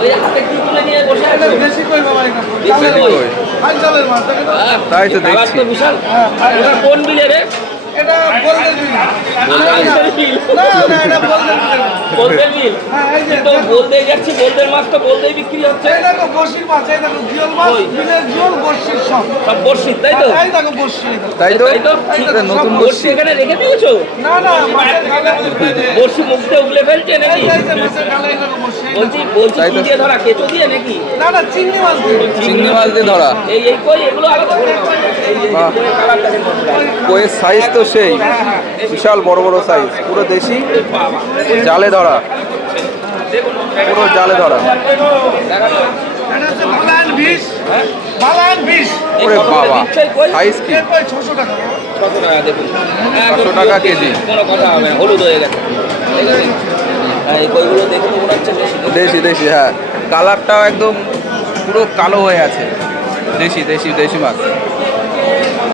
ওই হাতে কি তুলে নিয়ে বসে আছে? দেশি কই বাবা এটা। দেশি কই? আঞ্চলের মাছ দেখেন তো? তাই তো কালার দেখছি। তো বিশাল। হ্যাঁ, এটা কোন বিলে রে? এটা গোল্ডেন বিল। গোল্ডেন বিল। না না এটা গোল্ডেন বিল। গোল্ডেন বিল। হ্যাঁ এই যে তো গোল্ডে যাচ্ছি, গোল্ডেন মাছ তো গোল্ডেই বিক্রি হচ্ছে। এই দেখো বড়শির মাছ, এই দেখো জিওল মাছ, কই? বিলের জিওল বড়শির সব। সব বর্ষি, তাই তো? এই দেখো বড়শি এই দেখো। তাই তো তাই তো? এটা নতুন বর্ষি বর্ষি। এখানে রেখে দিয়েছো? না না মাছের গালে বর্ষি মুখতে উগলে ফেলছে নাকি? এই যে মাছের গালে এই দেখো বড়শি। বলছি তাই কি তো। দিয়ে ধরা, কেঁচো দিয়ে নাকি? না না চিংড়ি মাছ দিয়ে। চিংড়ি মাছ দিয়ে ধরা। এই কই এগুলো আলাদা করে নাও। এই যে বাহ। কালার দেখেন বন্ধুরা। কইয়ের সাইজ তো সেই বিশাল বড় বড় সাইজ, পুরো দেশি, জালে ধরা, পুরো জালে ধরা। এটা হচ্ছে বালান বিষ, বালান বিষ। এই ওরে কত করে বাবা, দিচ্ছে এই কই? সাইজ কি! এর কই 600 টাকা। 600 টাকা দেখুন। 600 টাকা কেজি। কোনো কথা হবে না, হলুদ হয়ে গেছে। ঠিক আছে? হ্যাঁ, এই কইগুলো দেখে তো মনে হচ্ছে দেশি। দেশি দেশি, হ্যাঁ। কালারটাও একদম পুরো কালো হয়ে আছে। দেশি দেশি দেশি মাছ।